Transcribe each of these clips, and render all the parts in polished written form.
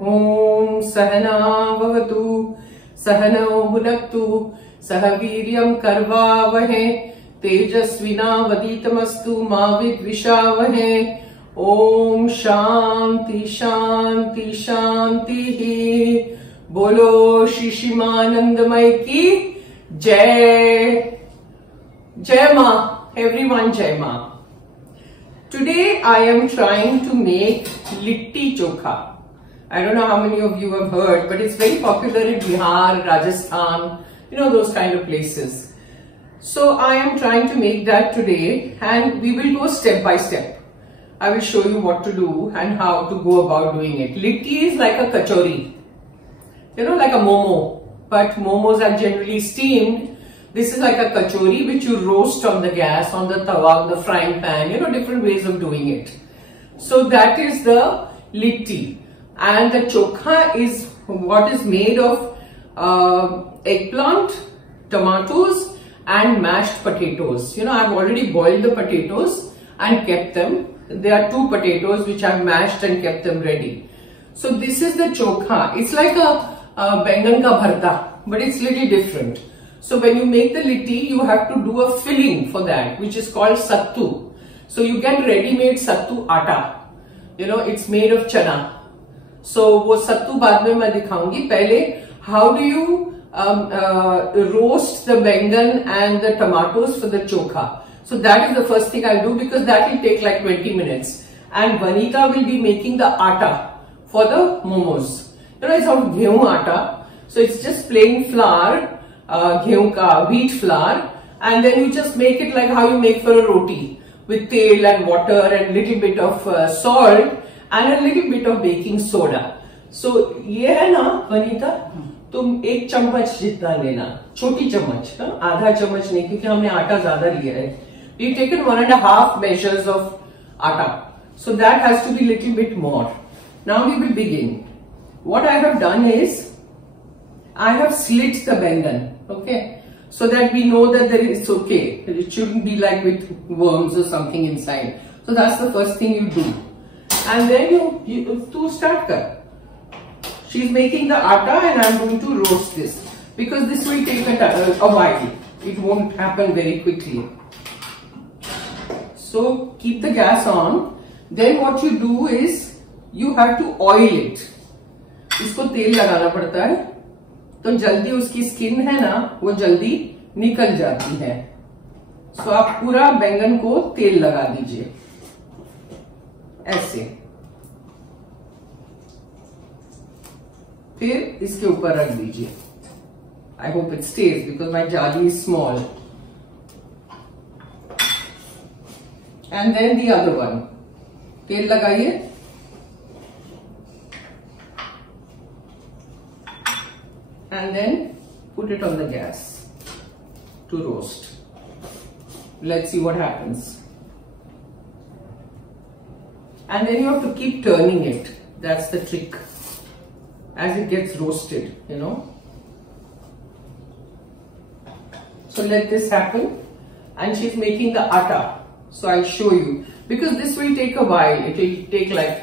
ओम सहना भवतु सहनौ भुनक्तु सह वीर्यं कर्वावहै तेजस्विनावधीतमस्तु मा विद्विषावहै। ओम शांति शांति शांति ही। बोलो श्री शिमानंदमय की जय। जय मां everyone, जय मां। Today I am trying to make litti chokha. I don't know how many of you have heard, but it's very popular in Bihar, Rajasthan, those kind of places. So I am trying to make that today, and we will go step by step. I will show you what to do and how to go about doing it. Litti is like a kachori, like a momo, but momos are generally steamed. This is like a kachori which you roast on the gas, on the tawa, on the frying pan, different ways of doing it. So that is the litti. And the chokha is what is made of eggplant, tomatoes and mashed potatoes. I've already boiled the potatoes and kept them. There are 2 potatoes which I've mashed and kept them ready. So this is the chokha. It's like a bengan ka bharta, but it's little different. So when you make the litti, you have to do a filling for that, which is called sattu. So you get ready-made sattu atta. It's made of chana. So वो सत्तू बाद में मैं दिखाऊंगी. पहले how do you roast the bengan and the tomatoes for the chokha? So that is the first thing I'll do, because that will take like 20 minutes. And Vanita will be making the atta for the momos. It's of gehu atta. So it's just plain flour, gehu ka wheat flour, and then you just make it like how you make for a roti, with tel and water and little bit of salt and a little bit of baking soda. So ये है ना वनीता, तुम 1 चम्मच जितना लेना, छोटी चम्मच, आधा चम्मच नहीं, क्योंकि हमने आटा ज्यादा लिया है. We've taken 1.5 measures of atta, so that has to be little bit more. Now we will begin. What I have done is I have slit the bengan, okay, so that we know that it's okay. It shouldn't be like with worms or something inside. So that's the first thing you do. And then you start kar. She's making the atta and I'm going to roast this, because this will take a while. It won't happen very quickly. So keep the gas on. Then what you do is you have to oil it. इसको तेल लगाना पड़ता है, तो जल्दी उसकी skin है ना, वो जल्दी निकल जाती है. सो आप पूरा बैंगन को तेल लगा दीजिए ऐसे, फिर इसके ऊपर रख दीजिए. I hope it stays because my jali is small. And then the other one. तेल लगाइए, and then put it on the gas to roast. Let's see what happens. And then you have to keep turning it. That's the trick. As it gets roasted, So let this happen. And she's making the atta. So I'll show you. Because this will take a while. It will take like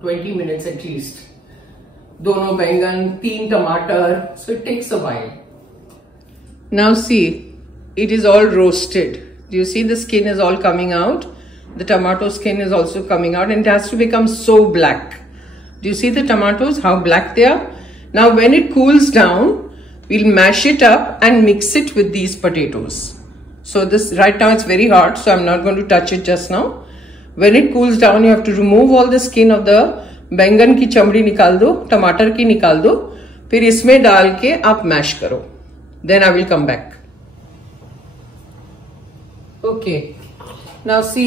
20 minutes at least. Dono bengan, 3 tomato, so it takes a while. Now see, it is all roasted. Do you see the skin is all coming out? The tomato skin is also coming out, and it has to become so black. Do you see the tomatoes, how black they are? Now when it cools down, we'll mash it up and mix it with these potatoes. So this right now it's very hot, so I'm not going to touch it just now. When it cools down, you have to remove all the skin of the बैंगन की चमड़ी निकाल दो, टमाटर की निकाल दो, फिर इसमें डाल के आप मैश करो. Then I will come back. Okay, now see,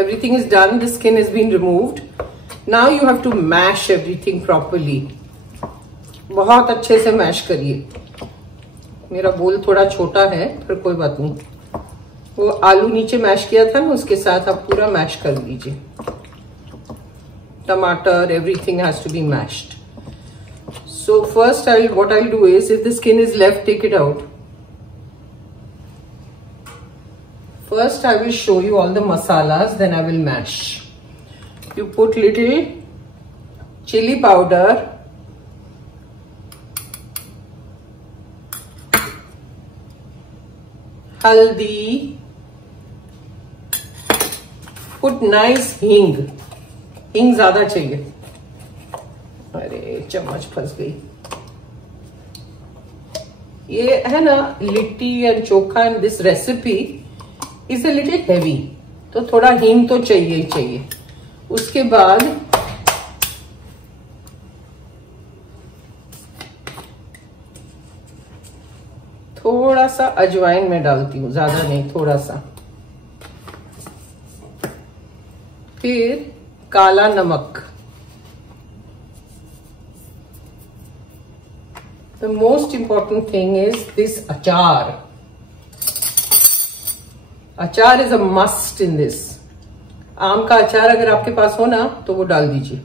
everything is done. The skin is been removed. Now you have to mash everything properly. बहुत अच्छे से मैश करिए. मेरा बोल थोड़ा छोटा है, पर कोई बात नहीं. वो आलू नीचे मैश किया था ना, उसके साथ आप पूरा मैश कर दीजिए. Tomato, everything has to be mashed. So first what I'll do is, if the skin is left, take it out. First I will show you all the masalas, then I will mash. You put little chilli powder, haldi, put nice hing, hing ज्यादा चाहिए। अरे चम्मच फंस गई। ये है ना litti and chokha and this recipe is a little heavy, तो थोड़ा हींग तो चाहिए ही चाहिए। उसके बाद थोड़ा सा अजवाइन में डालती हूँ, ज्यादा नहीं, थोड़ा सा। फिर काला नमक। The most important thing is this achar. Achar is a must in this. आम का अचार अगर आपके पास हो ना तो वो डाल दीजिए,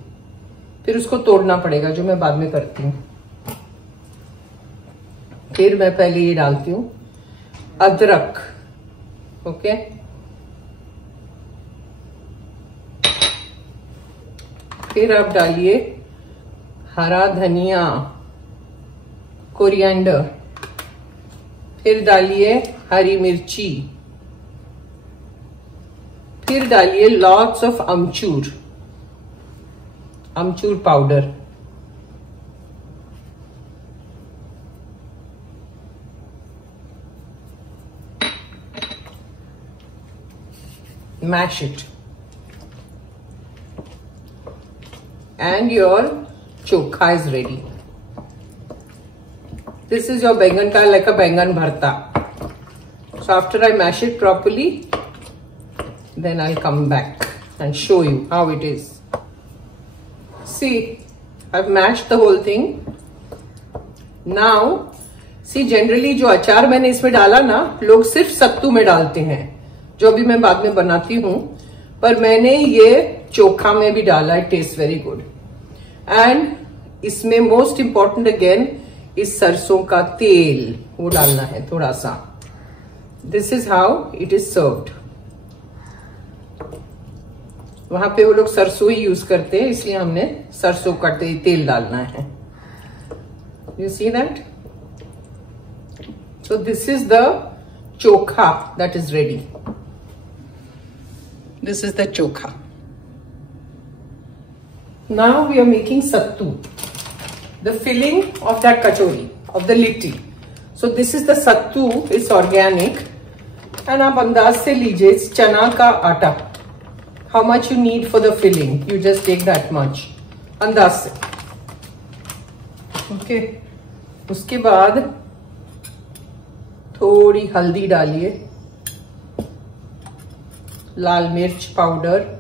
फिर उसको तोड़ना पड़ेगा, जो मैं बाद में करती हूँ। फिर मैं पहले ये डालती हूँ अदरक। ओके, फिर आप डालिए हरा धनिया, कोरिएंडर। फिर डालिए हरी मिर्ची। फिर डालिए lots of amchur, amchur powder. Mash it and your chokha is ready. This is your बैंगन का, like a बैंगन भरता. So after I mash it properly, then I'll come back and show you how it is. See, I've mashed the whole thing. Now, see, generally जो अचार मैंने इसमें डाला ना, लोग सिर्फ सत्तू में डालते हैं, जो भी मैं बाद में बनाती हूँ, पर मैंने ये चोखा में भी डाला। It taste very good. And इसमें मोस्ट इंपॉर्टेंट अगेन इस सरसों का तेल, वो डालना है थोड़ा सा। This is how it is served. वहां पे वो लोग सरसों ही यूज करते हैं, इसलिए हमने सरसों का तेल डालना है। You see that? So this is the chokha that is ready. This is the chokha. Now we are making sattu, the filling of that kachori, of the litti. So this is the sattu, it's organic. And आप अंदाज से लीजिए, it's चना का आटा. How much you need for the filling? You just take that much. अंदाज से. Okay. उसके बाद थोड़ी हल्दी डालिए, लाल मिर्च पाउडर,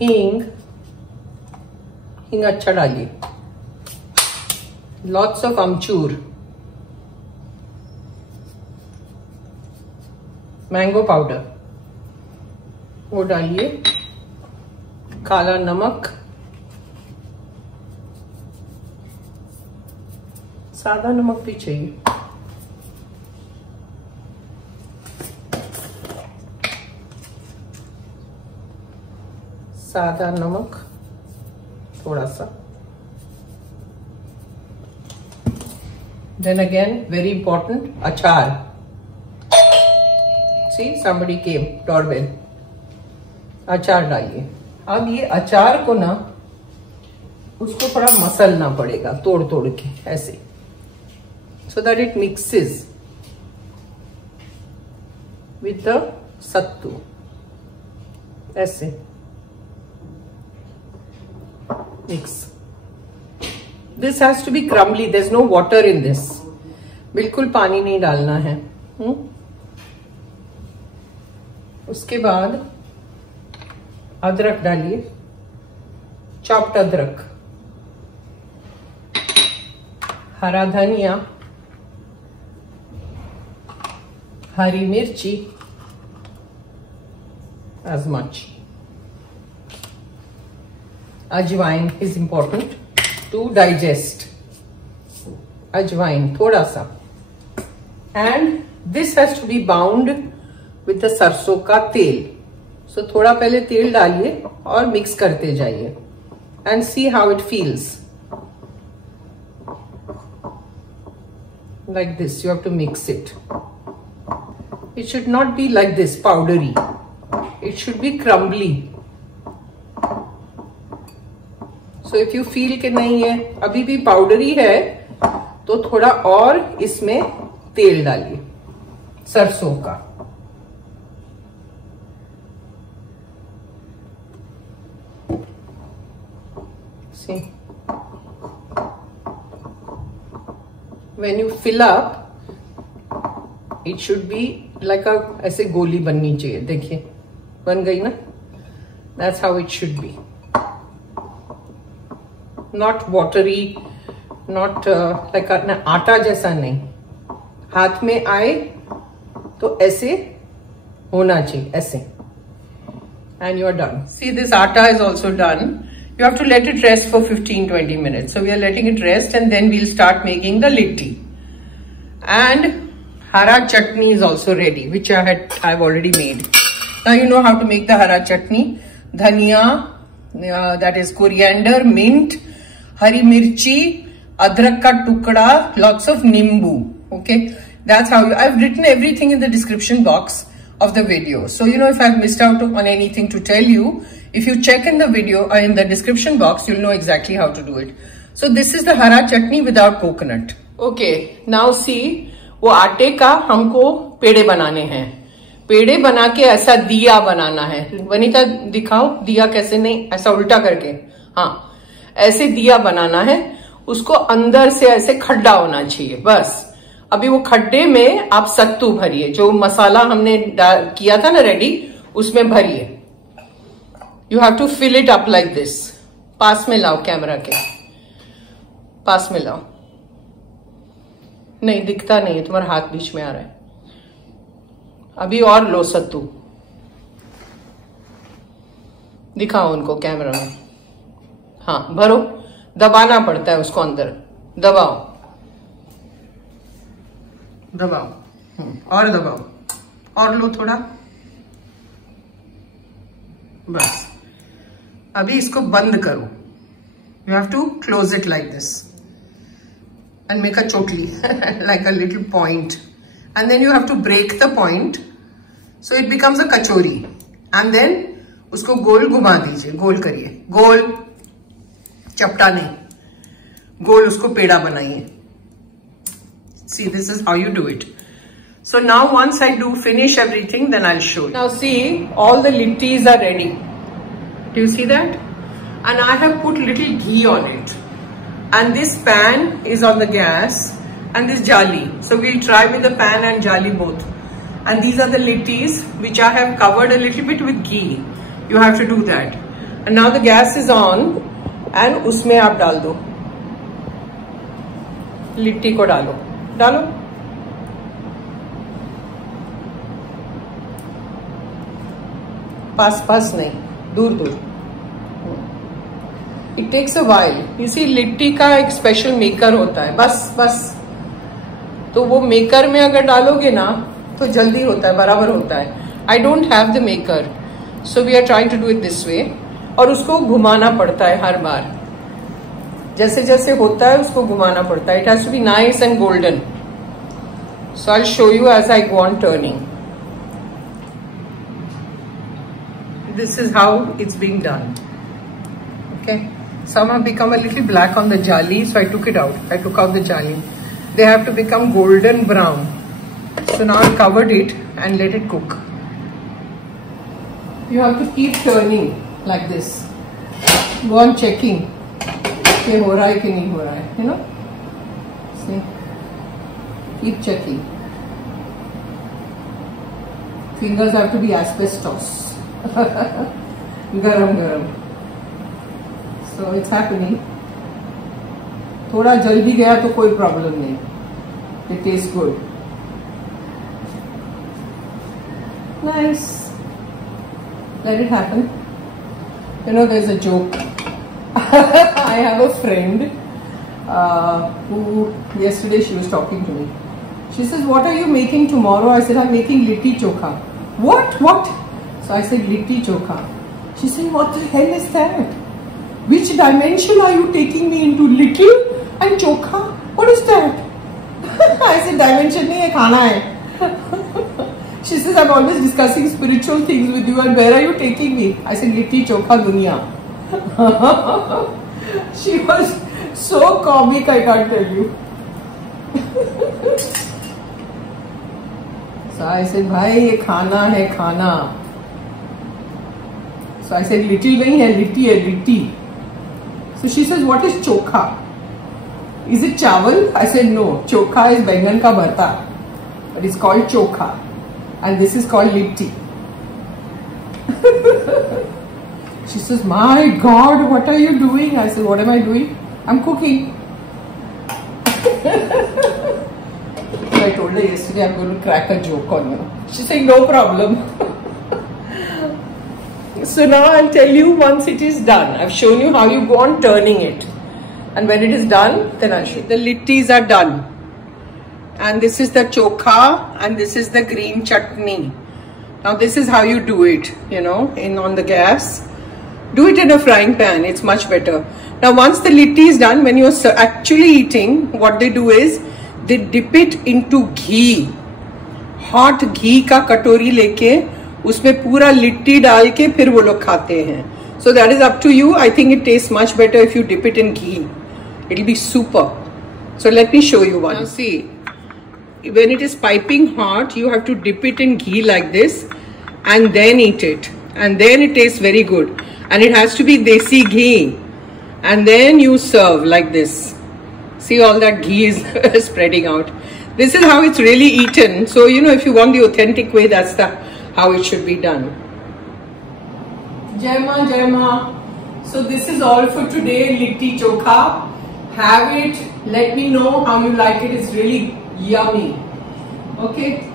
हींग, हींग अच्छा डालिए, lots of amchur, mango powder वो डालिए, काला नमक, सादा नमक भी चाहिए, सादा नमक थोड़ा सा। Then again, very important, अचार। See, somebody came, doorbell। अचार डालिए। अब ये अचार को ना, उसको थोड़ा मसलना पड़ेगा, तोड़ तोड़ के ऐसे, so that it mixes with the सत्तू, ऐसे mix. This has to be crumbly. There's no water in this. बिल्कुल पानी नहीं डालना है। उसके बाद अदरक डालिए, चॉप्ड अदरक, हरा धनिया, हरी मिर्ची as much. अजवाइन is important to digest. अजवाइन थोड़ा सा। And this has to be bound with the सरसों का तेल, सो थोड़ा पहले तेल डालिए और मिक्स करते जाइए and see how it feels. Like this, you have to mix it. It should not be like this, powdery. It should be crumbly. So if you feel कि नहीं है, अभी भी powdery है, तो थोड़ा और इसमें तेल डालिए, सरसों का. See? When you fill up, it should be like a ऐसे गोली बननी चाहिए. देखिए बन गई ना. That's how it should be. Not watery, not like आटा जैसा नहीं. हाथ में आए तो ऐसे होना चाहिए, ऐसे. And you are done. See, this atta is also done. You have to let it rest for 15-20 minutes. So we are letting it rest and then we'll start making the litti. And hara chutney is also ready, which I've already made. Now you know how to make the hara chutney. Dhania, that is coriander, mint, hari mirchi, adrak ka tukda, lots of nimbu. Okay, that's how I've written everything in the description box of the video. So you know, if I've missed out on anything to tell you, if you check in the video or in the description box, you'll know exactly how to do it. So this is the hara chutney without coconut. Okay, now see, वो आटे का हमको पेड़े बनाने हैं. पेड़े बना के ऐसा दिया बनाना है. वनीता दिखाओ दिया कैसे. नहीं, ऐसा उल्टा करके. हाँ, ऐसे दिया बनाना है. उसको अंदर से ऐसे खड्डा होना चाहिए. बस अभी वो खड्डे में आप सत्तू भरिए. जो मसाला हमने किया था ना रेडी, उसमें भरिए. You have to fill it up like this. पास में लाओ, कैमरा के पास में लाओ. नहीं दिखता नहीं है, तुम्हारा हाथ बीच में आ रहा है. अभी और लो सत्तू. दिखाओ उनको कैमरा में. हाँ, भरो. दबाना पड़ता है उसको अंदर. दबाओ दबाओ. और दबाओ. और लो थोड़ा. बस. अभी इसको बंद करो. You have to close it like this and make a chotli like a little point, and then you have to break the point so it becomes a kachori, and then उसको गोल घुमा दीजिए. गोल करिए. गोल, चपटा नहीं. गोल उसको पेड़ा बनाइए. See, this is how you do it. So now once I do finish everything, then I'll show you. Now see, all the littis are ready. Do you see that? And I have put little ghee on it. And this pan is on the gas and this jali. So we'll try with the pan and jali both. And these are the littis which I have covered a little bit with ghee. You have to do that. And now the gas is on and उसमें आप डाल दो. लिट्टी को डालो. डालो. पास पास नहीं, दूर दूर. It takes a while. You see, litti का एक स्पेशल मेकर होता है. बस बस. तो वो मेकर में अगर डालोगे ना तो जल्दी होता है, बराबर होता है. I don't have the maker, so we are trying to do it this way. और उसको घुमाना पड़ता है हर बार. जैसे जैसे होता है उसको घुमाना पड़ता है. It has to be nice and golden. So I'll show you as I go on turning. This is how it's being done. Okay. Some have become a little black on the jali, so I took it out. I took out the jali. They have to become golden brown. So now I covered it and let it cook. You have to keep turning like this. Go on checking. कि हो रहा है कि नहीं हो रहा है, you know. See, keep checking. Fingers have to be asbestos. गरम गरम. So it's happening. थोड़ा जल्दी गया तो कोई प्रॉब्लम नहीं. It tastes good. Nice. Let it happen. You know, there's a joke. I have a friend who yesterday she was talking to me. She says, "What are you making tomorrow?" I said, "I'm making litti chokha." What? So I said, litti chokha. She said, what the hell is that? Which dimension are you taking me into? Little and chokha? What is that? I said, dimension nahi hai, khana hai. She says, I'm always discussing spiritual things with you, and where are you taking me? I said, litti chokha duniya. She was so comic, I can't tell you. So I said, bhai, ye khana hai, khana. So I said, little nahi hai, litti hai, litti. So she says, what is chokha? Is it chawal? I said, no. Chokha is बैंगन का भरता, but it's called chokha, and this is called litti. She says, my God, what are you doing? I said, what am I doing? I'm cooking. So I told her yesterday, I'm going to crack a joke on you. She said, no problem. So now I'll tell you once it is done. I've shown you how you go on turning it. And when it is done, then I'll show you. The littis are done. And this is the chokha, and this is the green chutney. Now this is how you do it, you know, on the gas. Do it in a frying pan, it's much better. Now once the litti is done, when you're actually eating, what they do is, they dip it into ghee. Hot ghee का कटोरी लेके उसमें पूरा लिट्टी डाल के फिर वो लोग खाते हैं. So that is up to you. I think it tastes much better if you dip it in ghee. It'll be super. So let me show you one. Now see, when it is piping hot, you have to dip it in ghee like this and then eat it. And then it tastes very good. And it has to be desi ghee. And then you serve like this. See, all that ghee is spreading out. This is how it's really eaten. So, you know, if you want the authentic way, that's how it should be done. Jai Ma, Jai Ma. So this is all for today, litti chokha. Have it. Let me know how you like it. It's really yummy. Okay.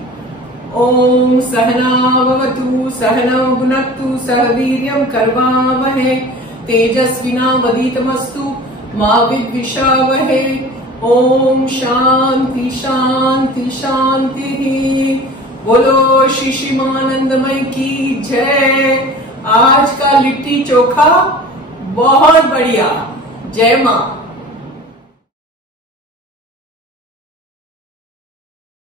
Om Sahana Bhavatu Sahana Bhunaktu Sahaviryam Karvavahe Tejasvina Vaditamastu Ma Vidvishavahe. Om Shanti Shanti Shanti. बोलो श्री शिमानंदमय की जय. आज का लिट्टी चोखा बहुत बढ़िया. जय मां.